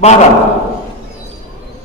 12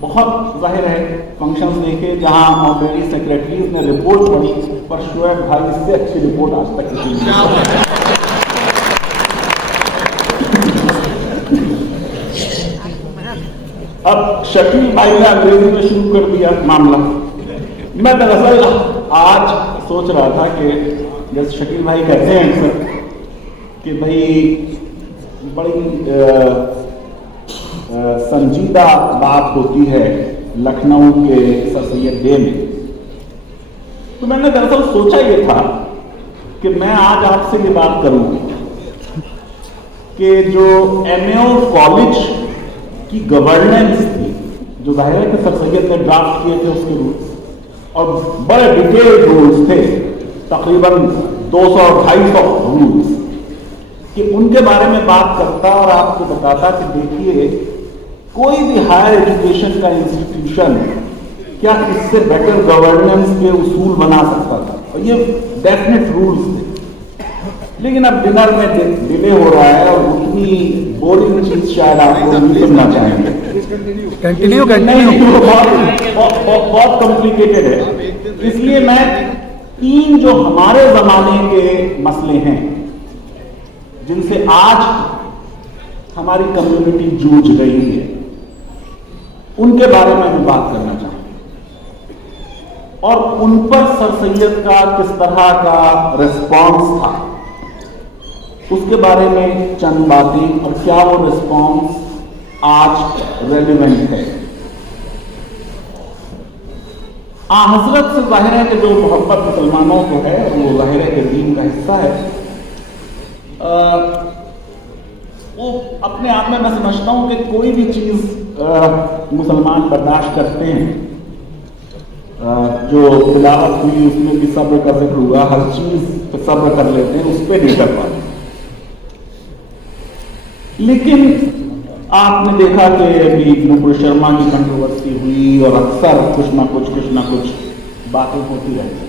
بہت ظاہر ہے فنکشنز دیکھے جہاں آلریڈی سیکرٹریز نے رپورٹ پڑھی، پر شعیب بھائی اس سے اچھی رپورٹ آج تک کسی نے اب شکیل بھائی نے انگریزی میں شروع کر دیا معاملہ. میں دراصل آج سوچ رہا تھا کہ جیسے شکیل بھائی کہتے ہیں اکثر کہ بھائی بڑی سنجیدہ بات ہوتی ہے لکھنؤ کے سر سید ڈے میں، تو میں نے دراصل سوچا یہ تھا کہ میں آج آپ سے یہ بات کروں کہ جو MAO کالج کی گورننس تھی، جو ظاہر ہے کہ سر سید نے ڈرافٹ کیے تھے اس کے رولز، اور بڑے ڈیٹیلڈ رولز تھے، تقریباً 200-250 رولز، کہ ان کے بارے میں بات کرتا اور آپ کو بتاتا کہ دیکھیے کوئی بھی ہائر ایجوکیشن کا انسٹیٹیوشن کیا اس سے بیٹر گورننس کے اصول بنا سکتا تھا، اور یہ ڈیفینٹ رولز تھے. لیکن اب ڈنر میں ڈیلے ہو رہا ہے اور اتنی بورنگ چیز شاید آپ کو نہیں سننا چاہیں گے، بہت کمپلیکیٹڈ ہے. اس لیے میں 3 جو ہمارے زمانے کے مسئلے ہیں جن سے آج ہماری کمیونٹی جوجھ رہی ہے ان کے بارے میں بات کرنا چاہوں اور ان پر سر سید کا کس طرح کا ریسپانس تھا اس کے بارے میں چند باتیں، اور کیا وہ ریسپانس آج ریلیونٹ ہے. حضرت سے ظاہر ہے کہ جو محبت مسلمانوں کو ہے وہ ظاہر ہے کہ دین کا حصہ ہے. وہ اپنے آپ میں سمجھتا ہوں کہ کوئی بھی چیز مسلمان برداشت کرتے ہیں، جو تلاوت ہوئی اس میں بھی صبر کا ذکر ہوا، ہر چیز پہ صبر کر لیتے ہیں، اس پہ نہیں کر پاتے. لیکن آپ نے دیکھا کہ ابھی نپور شرما کی کنٹروورسی ہوئی اور اکثر کچھ نہ کچھ باتیں ہوتی رہتی.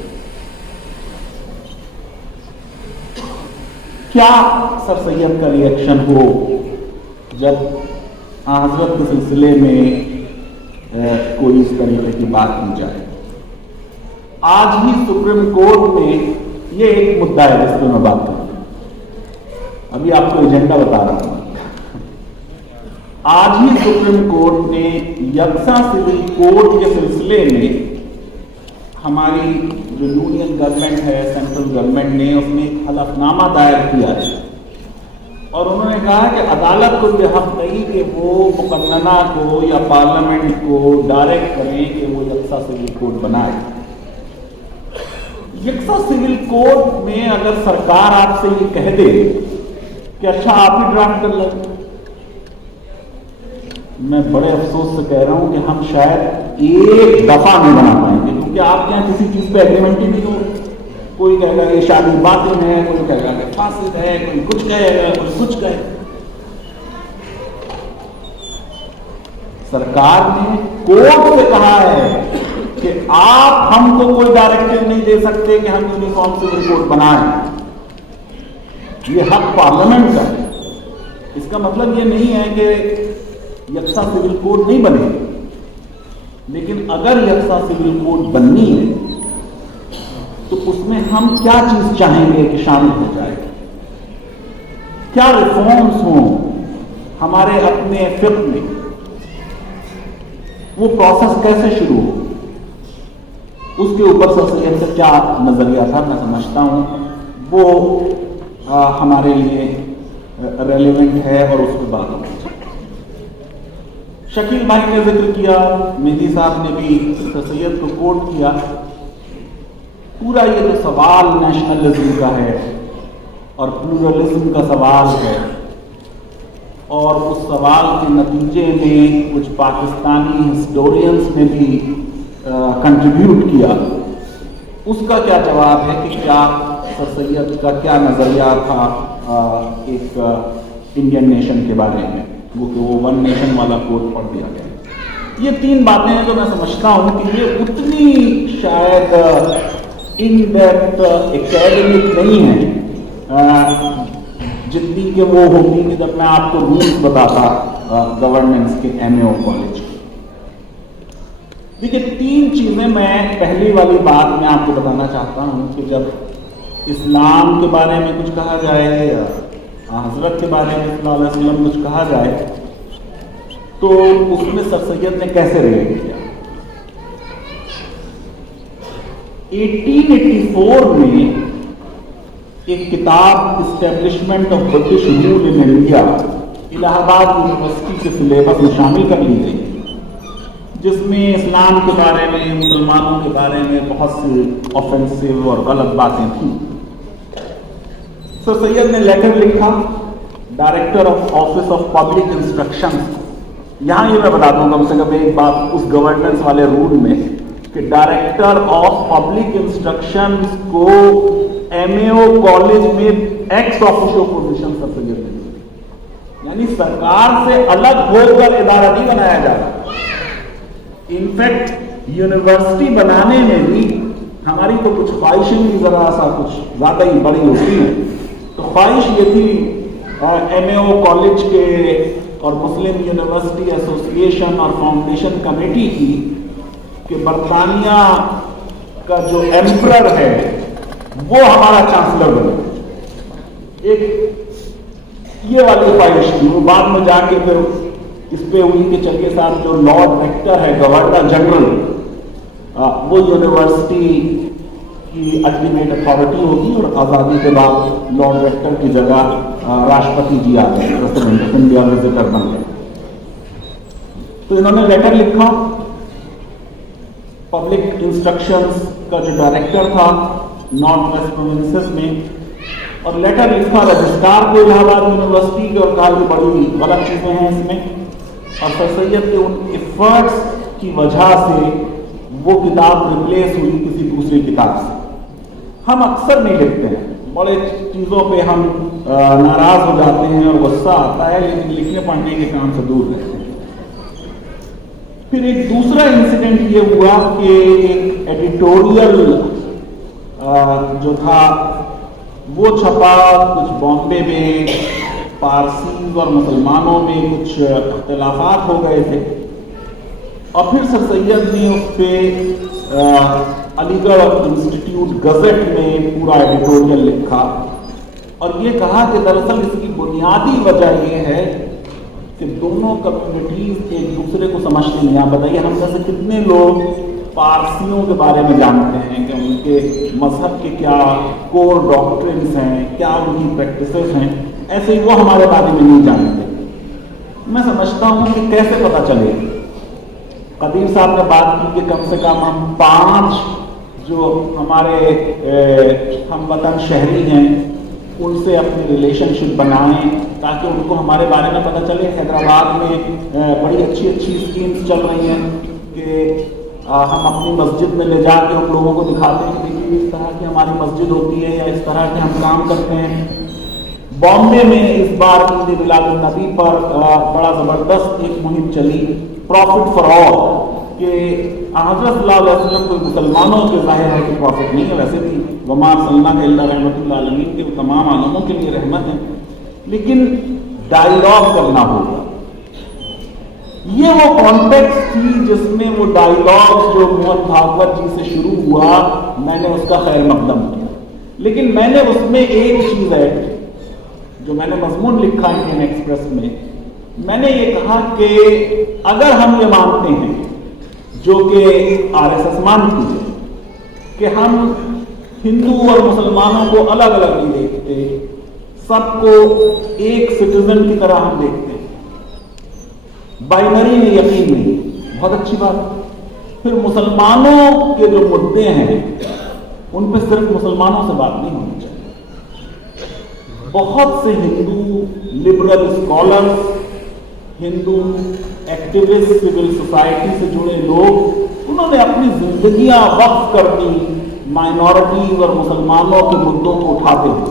کیا سر سید کا ریئیکشن ہو جب حضرت کے سلسلے میں کوئی اس طریقے کی بات کی جائے؟ آج ہی سپریم کورٹ میں یہ ایک مدعا ہے جس پہ میں بات کروں. ابھی آپ کو ایجنڈا بتا رہا ہوں. آج ہی سپریم کورٹ نے یکساں سول کوڈ کے سلسلے میں ہماری جو یونین گورنمنٹ ہے، سینٹرل گورنمنٹ نے اس میں ایک حلف نامہ دائر کیا ہے، اور انہوں نے کہا کہ عدالت کو یہ حق نہیں کہ وہ مقننہ کو یا پارلیمنٹ کو ڈائریکٹ کریں کہ وہ یکساں سول کوڈ بنائے. یکساں سول کوڈ میں اگر سرکار آپ سے یہ کہہ دے کہ اچھا آپ ہی ڈرافٹ کر لیں، میں بڑے افسوس سے کہہ رہا ہوں کہ ہم شاید ایک دفعہ نہیں بنا پائیں گے، کیونکہ آپ کے یہاں کسی چیز پہ ایگریمنٹ ہی نہیں ہو. کوئی کہے گا یہ شادی باطل ہے، کوئی کہے گا کہ فاسد ہے، کوئی کچھ کہے گا، کوئی کچھ کہے. سرکار نے کورٹ سے کہا ہے کہ آپ ہم کو کوئی ڈائریکٹیو نہیں دے سکتے کہ ہم یونیفارم سول کوڈ بنائیں. یہ حق پارلیمنٹ کا ہے. اس کا مطلب یہ نہیں ہے کہ یکساں سول کوڈ نہیں بنے، لیکن اگر یکساں سول کوڈ بننی ہے تو اس میں ہم کیا چیز چاہیں گے کہ شامل ہو جائے، کیا ریفارمز ہوں ہمارے اپنے فقہ میں، وہ پروسیس کیسے شروع ہو، اس کے اوپر سر سید کا کیا نظریہ تھا. میں سمجھتا ہوں وہ ہمارے لیے ریلیونٹ ہے اور اس پہ بات ہوگی. شکیل بھائی نے ذکر کیا، مہدی صاحب نے بھی سر سید کو کوٹ کیا. پورا یہ جو سوال نیشنلزم کا ہے اور پلورلزم کا سوال ہے، اور اس سوال کے نتیجے میں کچھ پاکستانی ہسٹورینز نے بھی کنٹریبیوٹ کیا، اس کا کیا جواب ہے کہ کیا سر سید کا کیا نظریہ تھا ایک انڈین نیشن کے بارے میں، وہ کہ وہ ون نیشن والا کوڈ پڑھ دیا گیا. یہ 3 باتیں ہیں جو میں سمجھتا ہوں کہ یہ اتنی شاید ان ڈیپتھ اکیڈمک نہیں ہے جتنی کہ وہ ہوگی کہ جب میں آپ کو رولز بتاتا گورننس کے MAO کالج. دیکھیے 3 چیزیں میں پہلی والی بات میں آپ کو بتانا چاہتا ہوں کہ جب اسلام کے بارے میں کچھ کہا جائے یا حضرت کے بارے میں صلی اللہ علیہ وسلم کچھ کہا جائے تو اس میں سر سید نے کیسے ریلیٹ کیا. 1884 میں ایک کتاب establishment of British rule in India Allahabad university کے سلیبس میں شامل کر لی گئی، جس میں اسلام کے بارے میں، مسلمانوں کے بارے میں بہت سی آفینسو اور غلط باتیں تھیں. سر سید نے لیٹر لکھا director of office of public instruction. یہاں یہ میں بتا دوں کم سے کم ایک بات اس گورننس والے رول میں کہ ڈائریکٹر آف پبلک انسٹرکشن کو MAO کالج میں ایکس آفیشیو پوزیشن سر سید نے دی، یعنی سرکار سے الگ ہو کر ادارہ نہیں بنایا جا رہا. انفیکٹ یونیورسٹی بنانے میں بھی ہماری تو کچھ خواہشیں بھی ذرا سا کچھ زیادہ ہی بڑی ہوتی ہیں. تو خواہش یہ تھی MAO کالج کے اور مسلم یونیورسٹی ایسوسیشن اور فاؤنڈیشن کمیٹی کی کہ برطانیہ کا جو ایمپرر ہے وہ ہمارا چانسلر بنے. ایک یہ والی خواہش تھی. وہ بعد میں جا کے پھر اس پہ ہوئی کہ چلیے صاحب جو لارڈ ریکٹر ہے، گورنر جنرل، وہ یونیورسٹی کی الٹیمیٹ اتھارٹی ہوگی اور آزادی کے بعد لارڈ ریکٹر کی جگہ راشٹرپتی جی آ گئے، پریزیڈنٹ آف انڈیا وزٹر بن گئے. تو انہوں نے لیٹر لکھا پبلک انسٹرکشنز کا جو ڈائریکٹر تھا نارتھ ویسٹ پروونسز میں، اور لیٹر لکھا رجسٹرار کو الہ آباد یونیورسٹی کے اور کہا کہ بڑی غلط چیزیں ہیں اس میں. اور سر سید کے ان ایفرٹس کی وجہ سے وہ کتاب ریپلیس ہوئی کسی دوسری کتاب سے. ہم اکثر نہیں لکھتے ہیں، بڑے چیزوں پہ ہم ناراض ہو جاتے ہیں اور غصہ آتا ہے، لیکن لکھنے پڑھنے کے کام سے دور رہتے ہیں. پھر ایک دوسرا انسیڈنٹ یہ ہوا کہ ایک ایڈیٹوریل جو تھا وہ چھپا کچھ بامبے میں، پارسیز اور مسلمانوں میں کچھ اختلافات ہو گئے تھے، اور پھر سر سید نے اس پہ علی گڑھ انسٹیٹیوٹ گزٹ میں پورا ایڈیٹوریل لکھا اور یہ کہا کہ دراصل اس کی بنیادی وجہ یہ ہے کہ دونوں کمیونٹیز ایک دوسرے کو سمجھتے نہیں. آپ بتائیے ہم میں سے کتنے لوگ پارسیوں کے بارے میں جانتے ہیں کہ ان کے مذہب کے کیا کور ڈاکٹرنز ہیں، کیا ان کی پریکٹسز ہیں، ایسے ہی وہ ہمارے بارے میں نہیں جانتے. میں سمجھتا ہوں کہ کیسے پتہ چلے. قدیر صاحب نے بات کی کہ کم سے کم ہم 5 جو ہمارے ہم وطن شہری ہیں ان سے اپنی ریلیشن شپ بنائیں تاکہ ان کو ہمارے بارے میں پتہ چلے. حیدرآباد میں بڑی اچھی اسکیمز چل رہی ہیں کہ ہم اپنی مسجد میں لے جا کے ان لوگوں کو دکھاتے ہیں کہ دیکھیے اس طرح کی ہماری مسجد ہوتی ہے یا اس طرح کے ہم کام کرتے ہیں. بامبے میں اس بار عید میلاد النبی پر بڑا زبردست ایک مہم چلی، پروفٹ فار آل، کہ حضرت صلی اللہ علیہ وسلم کوئی مسلمانوں کے ظاہر ہے کہ پروفٹ نہیں ہے، ویسے بھی وما ارسلناک الا رحمۃ للعالمین کے تمام عالموں کے لیے رحمت ہے، لیکن ڈائیلاگ کرنا ہوگا. یہ وہ کانٹیکسٹ تھی جس میں وہ ڈائیلاگ جو موہن بھاگوت جی سے شروع ہوا، میں نے اس کا خیر مقدم کیا. لیکن میں نے اس میں ایک چیز ایڈ کی جو میں نے مضمون لکھا انڈین ایکسپریس میں نے یہ کہا کہ اگر ہم یہ مانتے ہیں جو کہ RSS مانتی ہے کہ ہم ہندو اور مسلمانوں کو الگ الگ نہیں دیکھتے، سب کو ایک سٹیزن کی طرح ہم دیکھتے ہیں، بائنری میں یقین نہیں، بہت اچھی بات. پھر مسلمانوں کے جو مدعے ہیں ان پہ صرف مسلمانوں سے بات نہیں ہونی چاہیے. بہت سے ہندو لبرل اسکالرز، ہندو ایکٹیوسٹ، سول سوسائٹی سے جڑے لوگ، انہوں نے اپنی زندگیاں وقف کر دی مائنورٹیز اور مسلمانوں کے مدعوں کو اٹھاتے ہوئے.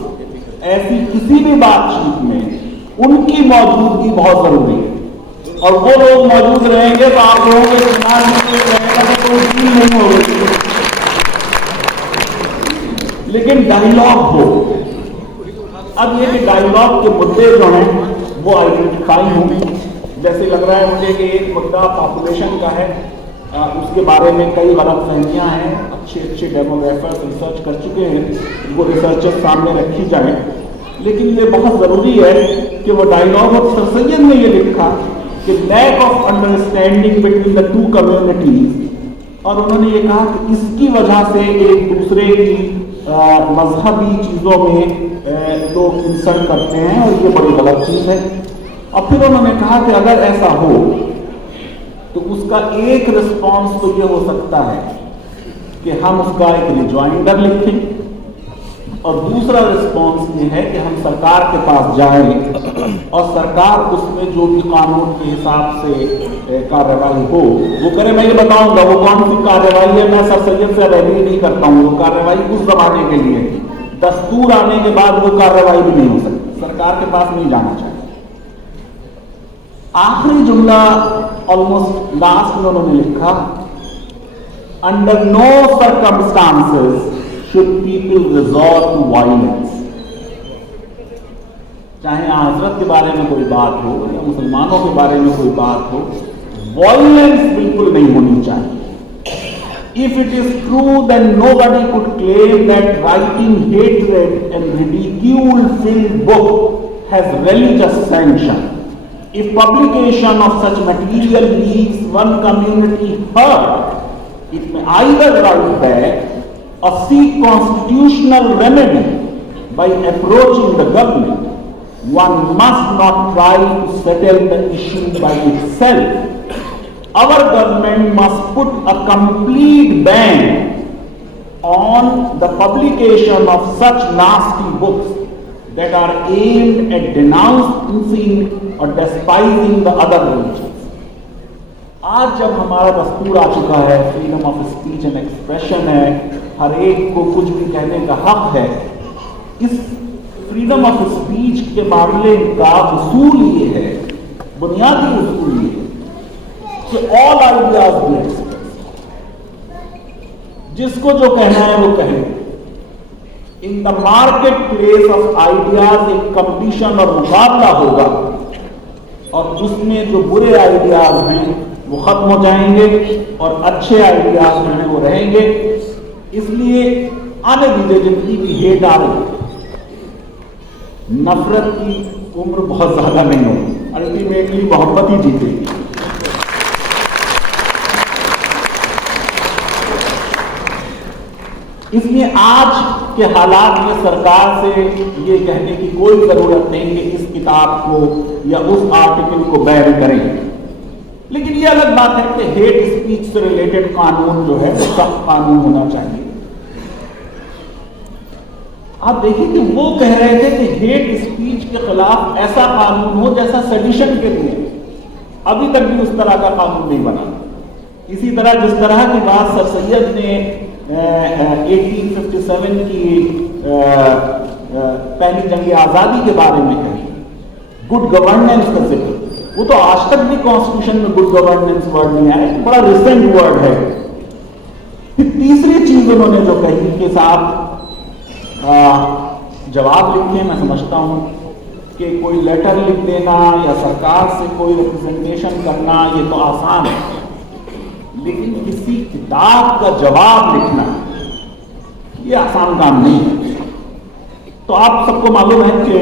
ایسی کسی بھی بات چیت میں ان کی موجودگی بہت ضروری ہے، اور وہ لوگ موجود رہیں گے تو آپ لوگوں کے سماج میں کوئی دین نہیں ہوگی، لیکن ڈائیلاگ ہو. اب یہ کہ ڈائیلاگ کے مدعے جو ہیں وہ آئیڈینٹیفائی ہوں. جیسے لگ رہا ہے مجھے کہ ایک مدعا پاپولیشن کا ہے. اس کے بارے میں کئی غلط فہمیاں ہیں، اچھے ڈیموگرافرز ریسرچ کر چکے ہیں، وہ ریسرچز سامنے رکھی جائیں، لیکن یہ بہت ضروری ہے کہ وہ ڈائیلاگ آف سر سید نے یہ لکھا کہ lack of understanding between the two communities, اور انہوں نے یہ کہا کہ اس کی وجہ سے ایک دوسرے کی مذہبی چیزوں میں لوگ انسلٹ کرتے ہیں اور یہ بڑی غلط چیز ہے۔ اور پھر انہوں نے کہا کہ اگر ایسا ہو تو اس کا ایک رسپانس تو یہ ہو سکتا ہے کہ ہم اس کا ایک ریجوائنڈر لکھیں، اور دوسرا رسپانس یہ ہے کہ ہم سرکار کے پاس جائیں اور سرکار اس میں جو بھی قانون کے حساب سے کارروائی ہو وہ کرے۔ میں یہ بتاؤں گا وہ کون سی کارروائی ہے، میں سر سید سے ریلی نہیں کرتا ہوں، وہ کارروائی اس زمانے کے لیے ہے، دستور آنے کے بعد وہ کارروائی بھی نہیں ہو سکتی، سرکار کے پاس نہیں جانا چاہیے۔ آخری جملہ آلموسٹ لاسٹ میں انہوں نے لکھا، under no circumstances should people resort to violence۔ چاہے حضرت کے بارے میں کوئی بات ہو یا مسلمانوں کے بارے میں کوئی بات ہو، وائلنس بالکل نہیں ہونی چاہیے۔ If it is true, then nobody could claim that writing hatred and ridicule-filled book has religious sanction. If publication of such material leaves one community hurt, it may either write back or seek constitutional remedy by approaching the government. One must not try to settle the issue by itself. Our government must put a complete ban on the publication of such nasty books that are aimed at denouncing or despising the other religions. آج جب ہمارا دستور آ چکا ہے، freedom of speech and expression ہے، ہر ایک کو کچھ بھی کہنے کا حق ہے، اس فریڈم آف اسپیچ کے معاملے کا اصول یہ ہے، بنیادی اصول یہ ہے کہ آل آئیڈیاز بی ایکسپریس، جس کو جو کہنا ہے وہ کہے۔ In the market place of ideas ایک کمپٹیشن اور مقابلہ ہوگا، اور اس میں جو برے آئیڈیاز ہیں وہ ختم ہو جائیں گے اور اچھے آئیڈیاز جو ہیں وہ رہیں گے۔ اس لیے آنے دیجیے جتنی بھی ہیٹ آ رہی ہے، نفرت کی عمر بہت زیادہ نہیں ہوگی، الٹیمیٹلی محبت ہی جیتے گی۔ اس لیے آج کے حالات میں سرکار سے یہ کہنے کی کوئی ضرورت نہیں کہ اس کتاب کو یا اس آرٹیکل کو بین کریں، لیکن یہ الگ بات ہے کہ ہیٹ اسپیچ سے ریلیٹڈ قانون جو ہے وہ سخت قانون ہونا چاہیے۔ آپ دیکھیں کہ وہ کہہ رہے تھے کہ ہیٹ اسپیچ کے خلاف ایسا قانون ہو جیسا سیڈیشن کے لیے، ابھی تک بھی اس طرح کا قانون نہیں بنا۔ اسی طرح جس طرح کی بات سر سید نے 1857 کی پہلی جنگ آزادی کے بارے میں کہی، گڈ گورننس کا ذکر، وہ تو آج تک بھی کانسٹیٹیوشن میں گڈ گورننس ورڈ نہیں آیا، بڑا ریسنٹ ورڈ ہے۔ پھر تیسری چیز انہوں نے جو کہی کہ صاحب جواب لکھیں، میں سمجھتا ہوں کہ کوئی لیٹر لکھ دینا یا سرکار سے کوئی ریپرزنٹیشن کرنا یہ تو آسان ہے، لیکن کسی کتاب کا جواب لکھنا یہ آسان کام نہیں ہے۔ تو آپ سب کو معلوم ہے کہ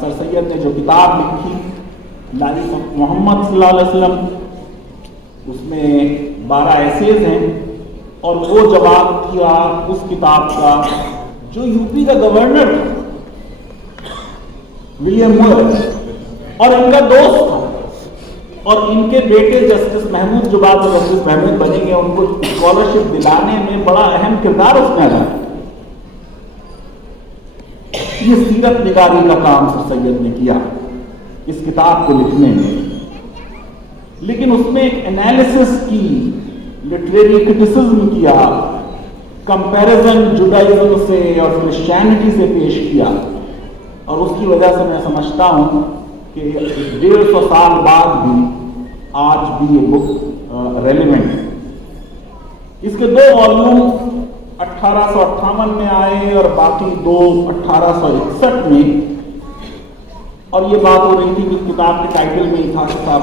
سر سید نے جو کتاب لکھی لائف آف محمد صلی اللہ علیہ وسلم، اس میں 12 ایسیز ہیں، اور وہ جواب کیا اس کتاب کا جو یو پی کا گورنر تھا ولیم موئر، اور ان کا دوست تھا، اور ان کے بیٹے جسٹس محمود جو بعد میں جسٹس محمود بنیں گے، ان کو اسکالرشپ دلانے میں بڑا اہم کردار اس میں ادا ہے۔ یہ سیرت نگاری کا کام سر سید نے کیا اس کتاب کو لکھنے میں، لیکن اس میں ایک انالیسس کی، لٹریری کرٹیسزم کیا، کمپیریزن جوڈائزم سے اور کرسچینٹی سے پیش کیا، اور اس کی وجہ سے میں سمجھتا ہوں کہ 150 سال بعد بھی آج بھی یہ بک ریلیونٹ ہے۔ اس کے 2 والیوم 1858 میں آئے اور باقی 2 1861 میں، اور یہ بات ہو رہی تھی کہ کتاب کے ٹائٹل میں ہی تھا کہ صاحب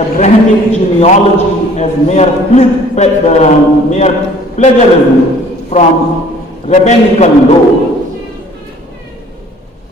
Abrahamic genealogy as mere plagiarism from rabbinical law।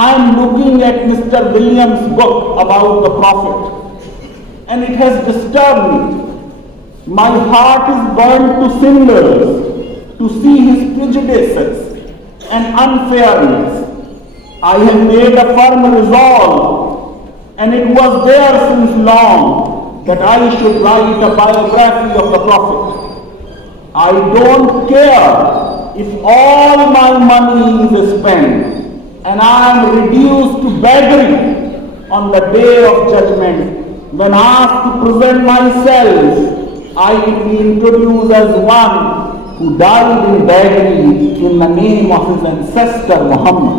I am looking at Mr. Williams' book about the Prophet and it has disturbed me. My heart is burned to cinders to see his prejudices and unfairness. I have made a firm resolve and it was there since long that I should write a biography of the Prophet. I don't care if all my money is spent and I am reduced to beggary on the day of judgment. When asked to present myself, I will be introduced as one who died in beggary in the name of his ancestor Muhammad.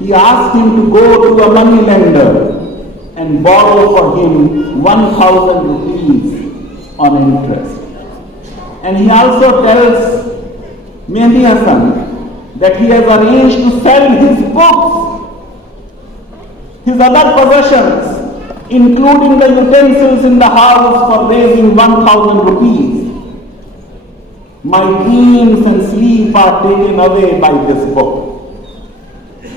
He asked him to go to a money lender and borrow for him 1,000 rupees on interest. And he also tells Mehdi Hasan that he has arranged to sell his books, his other possessions, including the utensils in the house, for raising 1,000 rupees. My dreams and sleep are taken away by this book.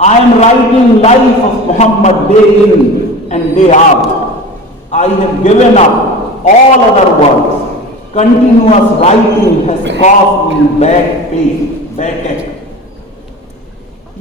I am writing life of Muhammad day in and day out. I have given up all other works. Continuous writing has caused me backache.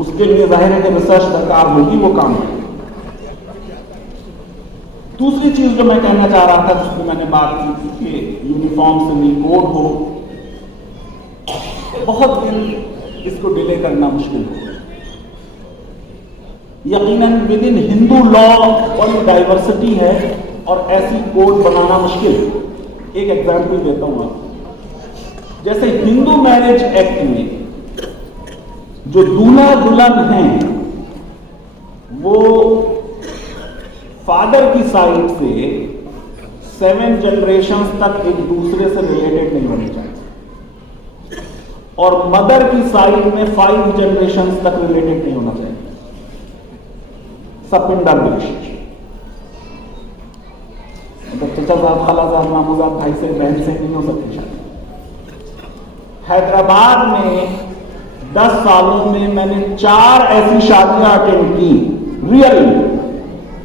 اس کے لیے ظاہر ہے کہ research درکار ہوگی، وہ کام ہے۔ دوسری چیز جو میں کہنا چاہ رہا تھا، جس میں میں نے بات کی تھی کہ یونیفارم سول کوڈ ہو، بہت دن اس کو ڈیلے کرنا مشکل ہو۔ یقیناً ود ان ہندو لا بڑی ڈائیورسٹی ہے اور ایسی کوڈ بنانا مشکل ہے۔ ایک ایگزامپل دیتا ہوں آپ، جیسے ہندو میرج ایکٹ میں جو دولہا دلہن ہیں وہ فادر کی سائڈ سے 7 جنریشنز تک ایک دوسرے سے ریلیٹڈ نہیں ہونے چاہیے، اور مدر کی سائڈ میں 5 جنریشنز تک ریلیٹڈ نہیں ہونا چاہیے، سپنڈر ریلیشنشپ۔ چچا صاحب، خالہ صاحب، ماموں صاحب، بھائی سے بہن سے نہیں ہو سکتی شادی۔ حیدرآباد میں 10 سالوں میں نے 4 ایسی شادیاں اٹینڈ کی، really,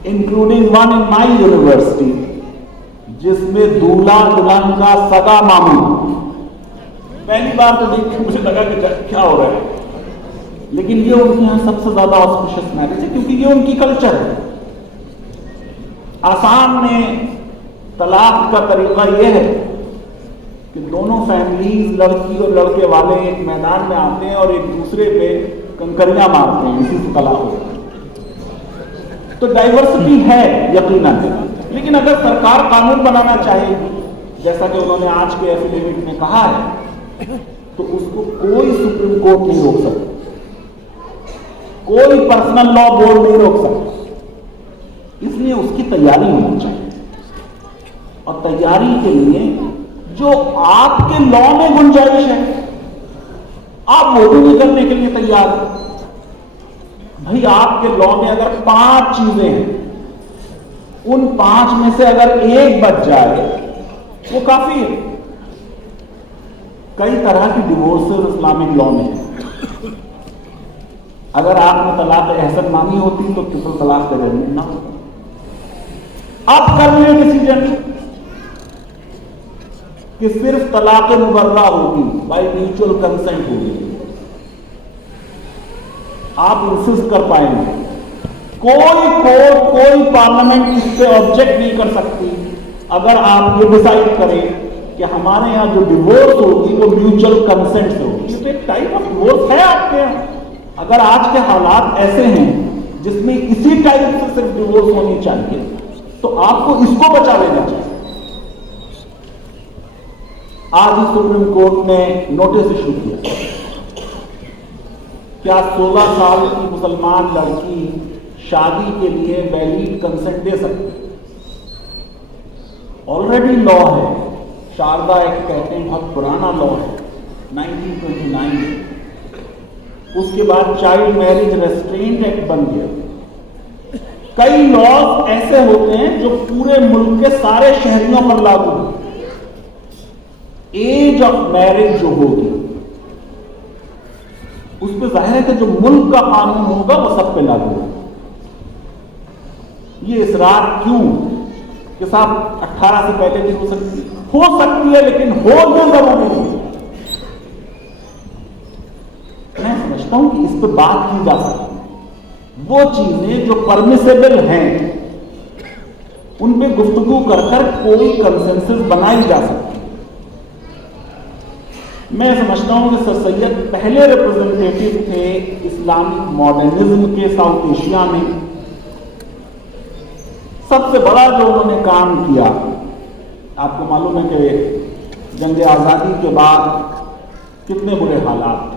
including one in my university, جس میں دولہا دلہن کا سگا ماموں۔ پہلی بار تو دیکھ کے مجھے لگا کہ کیا ہو رہا ہے، لیکن یہ ان کے یہاں سب سے زیادہ آسپیشس میرج ہے، کیونکہ یہ ان کی کلچر ہے۔ آسام میں طلاق کا طریقہ یہ ہے کہ دونوں فیملیز، لڑکی اور لڑکے والے، ایک میدان میں آتے ہیں اور ایک دوسرے پہ کنکریاں مارتے ہیں، اسی سے طلاق ہوتا ہے۔ تو ڈائیورسٹی ہے یقیناً، لیکن اگر سرکار قانون بنانا چاہے گی، جیسا کہ انہوں نے آج کے ایفیڈیوٹ میں کہا ہے، تو اس کو کوئی سپریم کورٹ نہیں روک سکتا، کوئی پرسنل لا بورڈ نہیں روک سکتا۔ اس لیے اس کی تیاری ہونی چاہیے، اور تیاری کے لیے جو آپ کے لا میں گنجائش ہے آپ وہ بھی نہیں کرنے کے لیے تیار ہیں۔ بھائی آپ کے لا میں اگر 5 چیزیں ہیں، ان 5 میں سے اگر ایک بچ جائے وہ کافی ہے۔ کئی طرح کی ڈیورسز اسلامک لا میں ہیں۔ اگر آپ نے طلاق احسن مانی ہوتی تو ٹرپل طلاق کا ججمنٹ نہ ہوتا۔ آپ کر لیں ڈیسیجن کہ صرف طلاق مبرہ ہوگی، بائی میوچل کنسنٹ ہوگی، آپ انسسٹ کر پائیں گے، کوئی کورٹ، کوئی پارلیمنٹ اس پہ آبجیکٹ نہیں کر سکتی اگر آپ یہ ڈیسائیڈ کریں کہ ہمارے یہاں جو ڈیورس ہوگی وہ میوچل کنسنٹ سے ہوگی۔ یہ تو ایک ٹائپ آف ڈیورس ہے آپ کے یہاں۔ اگر آج کے حالات ایسے ہیں جس میں اسی ٹائپ سے صرف ڈیورس ہونی چاہیے، تو آپ کو اس کو بچا لینا چاہیے۔ آج ہی سپریم کورٹ نے نوٹس ایشو کیا، کیا 16 سال کی مسلمان لڑکی شادی کے لیے ویلڈ کنسنٹ دے سکتی؟ آلریڈی لا ہے، شاردا ایکٹ کہتے ہیں، بہت پرانا لا ہے، 1929۔ اس کے بعد چائلڈ میرج ریسٹرینٹ ایکٹ بن گیا۔ کئی لاز ایسے ہوتے ہیں جو پورے ملک کے سارے شہریوں پر لاگو ہیں۔ ایج آف میرج جو ہوگی اس پہ ظاہر ہے کہ جو ملک کا قانون ہوگا وہ سب پہ لاگو ہوگا۔ یہ اصرار کیوں کہ صاحب 18 سے پہلے بھی ہو سکتی ہے لیکن ہو جو ضروری نہیں۔ میں سمجھتا ہوں کہ اس پہ بات کی جا سکتی ہے، وہ چیزیں جو پرمیسیبل ہیں ان پہ گفتگو کر کر کوئی کنسنسس بنائی جا سکتی ہے۔ میں سمجھتا ہوں کہ سر سید پہلے ریپرزنٹیٹو تھے اسلامک ماڈرنزم کے ساؤتھ ایشیا میں۔ سب سے بڑا جو انہوں نے کام کیا، آپ کو معلوم ہے کہ جنگ آزادی کے بعد کتنے برے حالات تھے،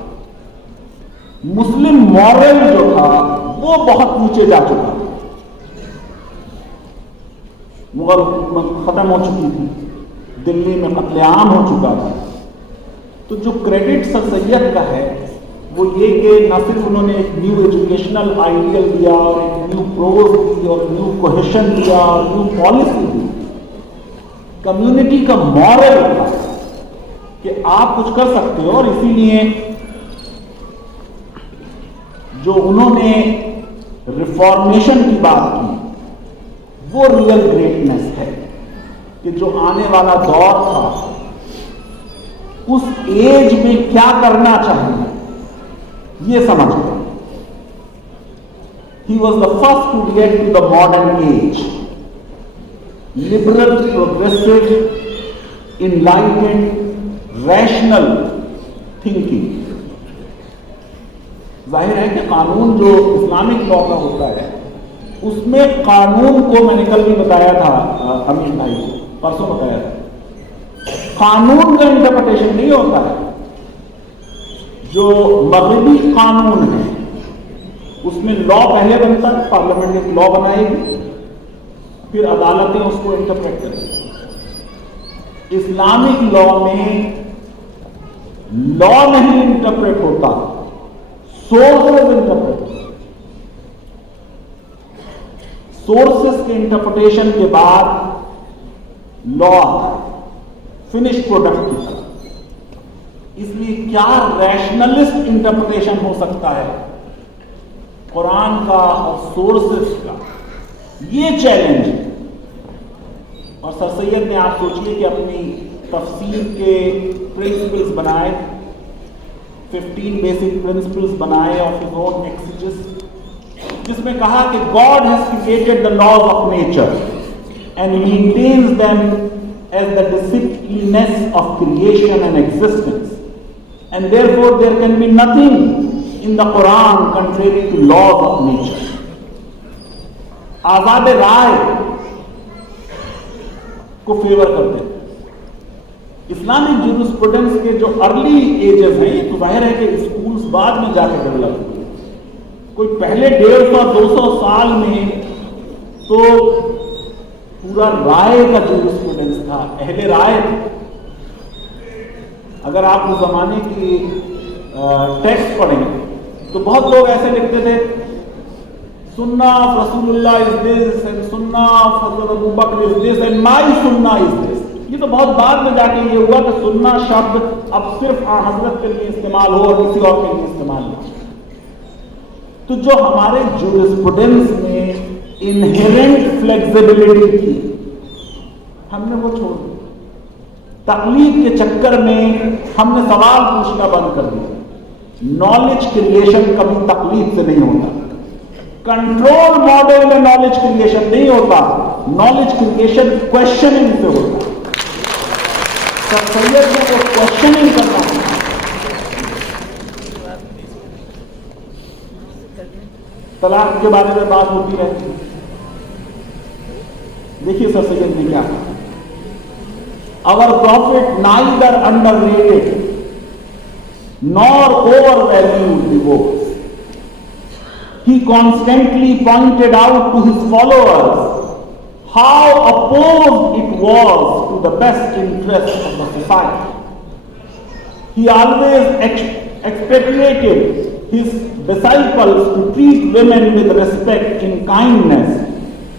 مسلم مورل جو تھا وہ بہت نیچے جا چکا تھا، مغل حکومت ختم ہو چکی تھی، دلی میں قتل عام ہو چکا تھا۔ تو جو کریڈٹ سر سید کا ہے وہ یہ کہ نہ صرف انہوں نے ایک نیو ایجوکیشنل آئیڈیل دیا اور ایک نیو پروز دی اور نیو کوہیشن دیا اور نیو پالیسی دی، کمیونٹی کا مورل تھا کہ آپ کچھ کر سکتے ہو۔ اور اسی لیے جو انہوں نے ریفارمیشن کی بات کی وہ ریئل گریٹنس ہے کہ جو آنے والا دور تھا اس ایج میں کیا کرنا چاہیے یہ سمجھ گئے۔ He was the first to react to the modern age. Liberal, progressive, enlightened, rational thinking. ظاہر ہے کہ قانون جو اسلامک لا کا ہوتا ہے اس میں قانون کو میں نے کل بھی بتایا تھا امیر بھائی کو پرسوں بتایا تھا قانون کا انٹرپریٹیشن نہیں ہوتا ہے. جو مغربی قانون ہے اس میں لا پہلے بنتا ہے, پارلیمنٹ ایک لا بنائے گی, پھر عدالتیں اس کو انٹرپریٹ کریں گی. اسلامک لا میں لا نہیں انٹرپریٹ ہوتا, سورسز انٹرپریٹ ہوتا. سورسز کے انٹرپریٹیشن کے بعد لا آتا ہے فنش پروڈکٹ کی طرح. اس لیے کیا ریشنلسٹ انٹرپریٹیشن ہو سکتا ہے قرآن کا اور سورسز کا, یہ چیلنج ہے. اور سر سید نے آپ سوچیے کہ اپنی تفسیر کے پرنسپلز بنائے, 15 بیسک پرنسپلز بنائے آف ہز اون ایکسیجس, جس میں کہا کہ God has created the laws of nature and maintains them as the disciplineness of creation and existence, and therefore there can be nothing in the Quran contrary to laws of nature. آزاد رائے کو fever کرتے ہیں. Islamic jurisprudence کے جو early ages ہیں, یہ تو ظاہر ہے کہ اسکولز بعد میں جا کے ڈیولپ ہوئے, کوئی پہلے 150-200 سال میں تو پورا رائے کا جورسپروڈنس تھا, اہل رائے تھے. اگر آپ اس زمانے کی ٹیکسٹ پڑھیں تو بہت لوگ ایسے لکھتے تھے سنہ آف رسول اللہ از دس اینڈ سنہ آف حضرت ابو بکر از دس اینڈ مائی سنہ از دس. یہ تو بہت بعد میں جا کے یہ ہوا کہ سنہ شبد اب صرف حضرت کے لیے استعمال ہو اور کسی اور کے لیے استعمال نہیں. تو جو ہمارے جورسپروڈنس میں انہیرنٹ فلیکسیبلٹی تھی, ہم نے وہ چھوڑ دی. تقلید کے چکر میں ہم نے سوال پوچھنا بند کر دیا. نالج کریشن کبھی تقلید سے نہیں ہوتا, کنٹرول ماڈل میں نالج کریشن نہیں ہوتا, نالج کریشن کوشچننگ سے ہوتا. سر سید کو وہ کوشچننگ کرنا ہوتا. طلاق کے بارے میں بات ہوتی رہتی ہے. دیکھیے سر سید نے کیا کہا, our prophet neither underrated nor overvalued divorce. He constantly pointed out to his followers how opposed it was to the best interests of the society. He always expected his disciples to treat women with respect and kindness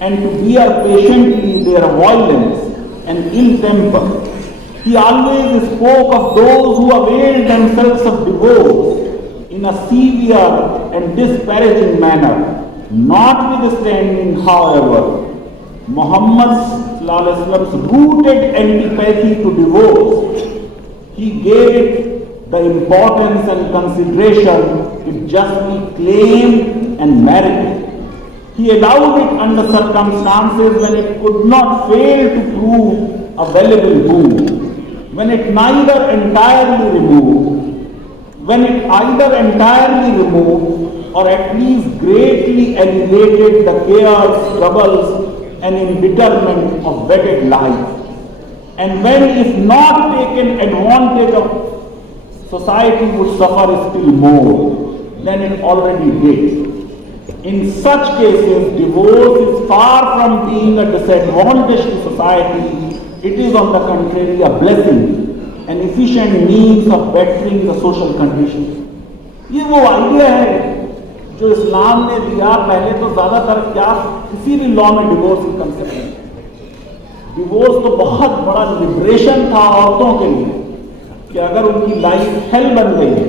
and to bear patiently their violence and ill temper. He always spoke of those who availed themselves of divorce in a severe and disparaging manner. Notwithstanding, however, Muhammad's rooted antipathy to divorce, he gave it the importance and consideration it justly claimed and merited. He allowed it under circumstances when it could not fail to prove a valuable boon, when it either entirely removed or at least greatly alleviated the cares, troubles and embitterment of wedded life, and when, if not taken advantage of, society would suffer still more than it already did. In such cases, divorce is far from being a disadvantage to society. It is on the contrary a blessing, an efficient means of bettering the social conditions. یہ وہ idea ہے جو اسلام نے دیا. پہلے تو زیادہ تر کیا کسی بھی لا میں ڈیورس کی کنسیپٹ ہے. ڈیورس تو بہت بڑا لبریشن تھا عورتوں کے لیے کہ اگر ان کی لائف ہیل بن گئی ہے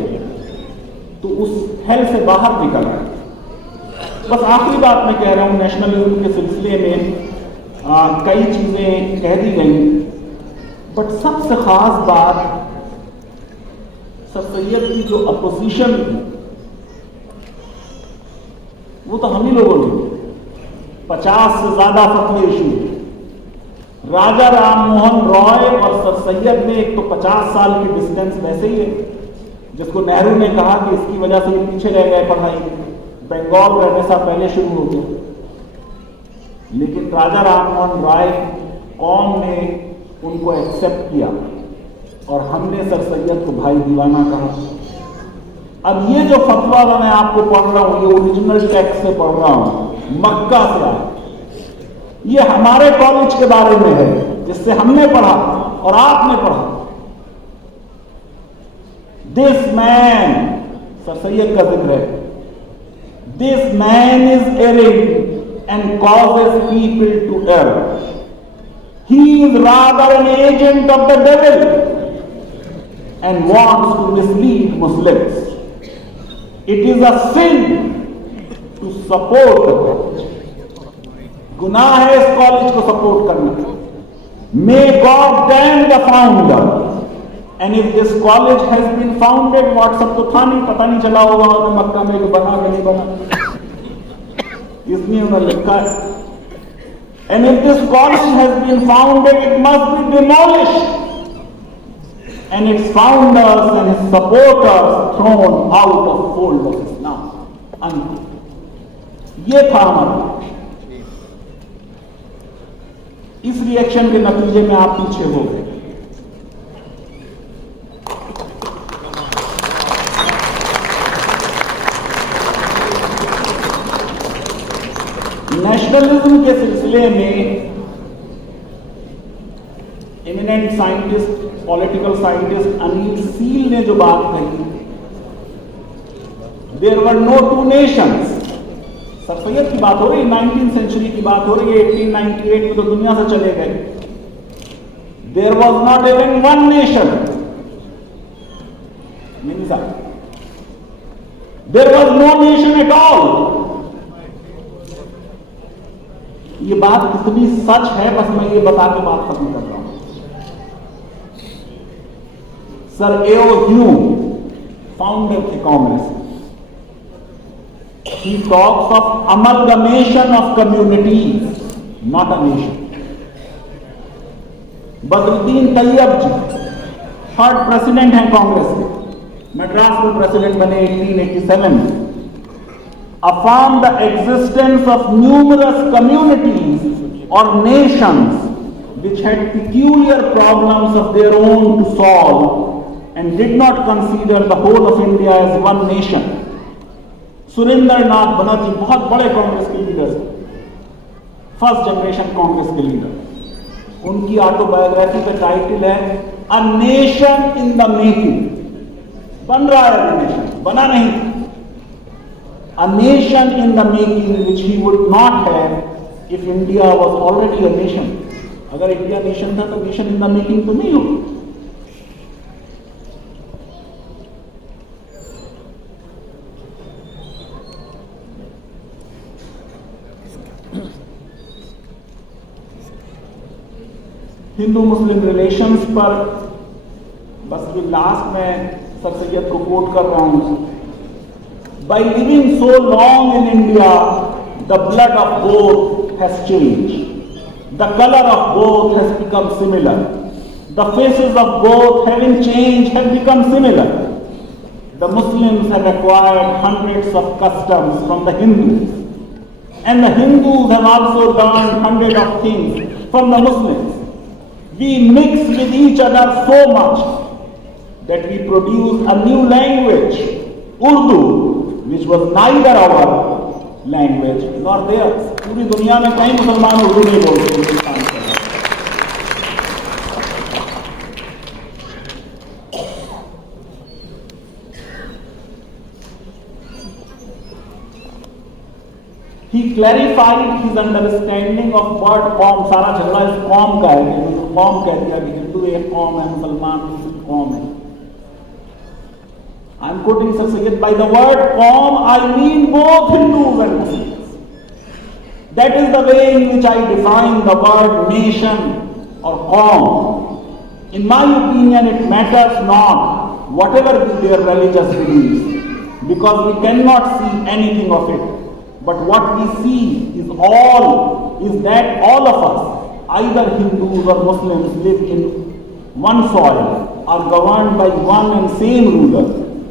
تو اس ہیل سے باہر نکلنا ہے. بس آخری بات میں کہہ رہا ہوں, نیشنلزم کے سلسلے میں کئی چیزیں کہہ دی گئیں, بٹ سب سے خاص بات سر سید کی جو اپوزیشن تھی وہ تو ہم ہی لوگوں نے 50 سے زیادہ فتوے ایشو. راجا رام موہن رائے اور سر سید نے ایک تو 50 سال کی ڈسٹینس ویسے ہی ہے, جس کو نہرو نے کہا کہ اس کی وجہ سے یہ پیچھے رہ گئے پڑھائی, بنگال ریسا پہلے شروع ہو گیا. لیکن راجا رام موہن رائے قوم نے ان کو ایکسپٹ کیا اور ہم نے سر سید کو بھائی دیوانہ کہا. اب یہ جو فتویٰ میں آپ کو پڑھ رہا ہوں, یہ اوریجنل ٹیکسٹ سے پڑھ رہا ہوں, مکہ سے آیا. یہ ہمارے کالج کے بارے میں ہے جس سے ہم نے پڑھا اور آپ نے پڑھا. دس مین, سر سید کا ذکر ہے, دس مین از erring and causes people to err. He is rather an agent of the devil and wants to mislead Muslims. It is a sin to support the college. گناہ ہے اس کالج کو سپورٹ کرنا. May God damn the founder. And if this college has been founded, what's app تو تھا نہیں, پتہ نہیں چلا ہوگا مکہ میں کہ بنا کہ نہیں بنا, اس لیے انہوں نے لکھا ہے. And if this college has been founded, it must be demolished and its founders and its supporters thrown out of fold of Islam. یہ تھا ہمارا. اس ری ایکشن کے نتیجے میں آپ پیچھے ہو گئے. نیشنلزم کے سلسلے میں eminent scientist, political scientist Anil Seal نے جو بات کہی, there were no two nations. سر سید کی بات ہو رہی ہے, 19th سینچری کی بات ہو رہی ہے, 1898 میں تو دنیا سے چلے گئے. There was not even one nation. نہیں صاحب, there was no nation at all. یہ بات کتنی سچ ہے بس میں یہ بتا کے بات ختم کر رہا ہوں. سر ایو ہیوم, فاؤنڈر تھے Congress. He talks of amalgamation of communities, not a nation. Badruddin Tyabji, third president ہیں کانگریس کے, مدراس میں پریسیڈنٹ بنے 1887 میں, affirmed the existence of numerous communities or nations which had peculiar problems of their own to solve and did not consider the whole of India as one nation. Surinder Nath Banerjee بہت بڑے کانگریس کے leader, first generation Congress کے leader. ان کی auto biography کا title ہے A Nation in the Making. بن رہا ہے nation, بنا نہیں. A nation in the making which he would not have if India was already a nation. اگر انڈیا نیشن تھا تو نیشن in the making تو نہیں ہوگی. ہندو مسلم ریلیشنز پر بس یہ لاسٹ میں سر سید کو کوٹ کر رہا ہوں. By living so long in India, the blood of both has changed. The color of both has become similar. The faces of both having changed have become similar. The Muslims have acquired hundreds of customs from the Hindus. And the Hindus have also learned hundreds of things from the Muslims. We mix with each other so much that we produce a new language, Urdu, which was neither our language nor theirs. پوری دنیا میں کئی مسلمان اردو نہیں بولتے ہندوستان کے. He clarified his understanding of word قوم. سارا جھگڑا اس قوم کا ہے, قوم کہہ دیا کہ ہندو ایک قوم ہے, مسلمان دوسری قوم ہے. I am quoting Sir Sayyid, by the word قوم I mean both Hindus and Muslims. That is the way in which I define the word nation or قوم. In my opinion, it matters not whatever be their religious beliefs, because we cannot see anything of it. But what we see is that all of us, either Hindus or Muslims, live in one soil, are governed by one and same ruler,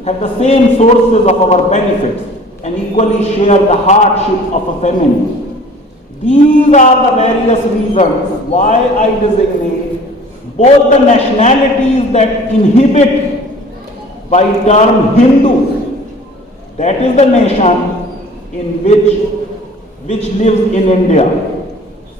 have the same sources of our benefits, and equally share the hardships of a famine. These are the various reasons why I designate both the nationalities that inhabit by term Hindu, that is the nation in which lives in India.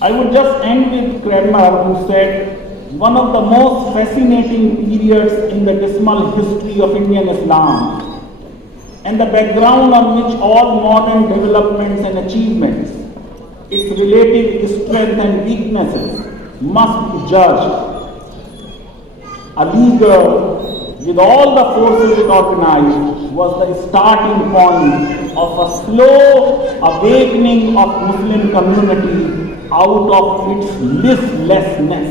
I would just end with Cranmer, who said, one of the most fascinating periods in the dismal history of Indian Islam and the background on which all modern developments and achievements, its relative strength and weaknesses must be judged. Aligarh, with all the forces it organized, was the starting point of a slow awakening of Muslim community out of its listlessness.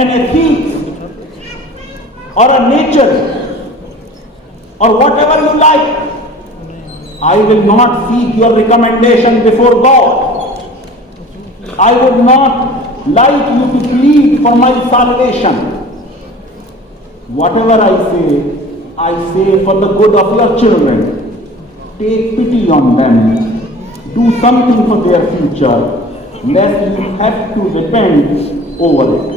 an atheist, or a nature, or whatever you like. I will not seek your recommendation before God. I would not like you to plead for my salvation. Whatever I say for the good of your children. Take pity on them. Do something for their future, lest you have to repent over it.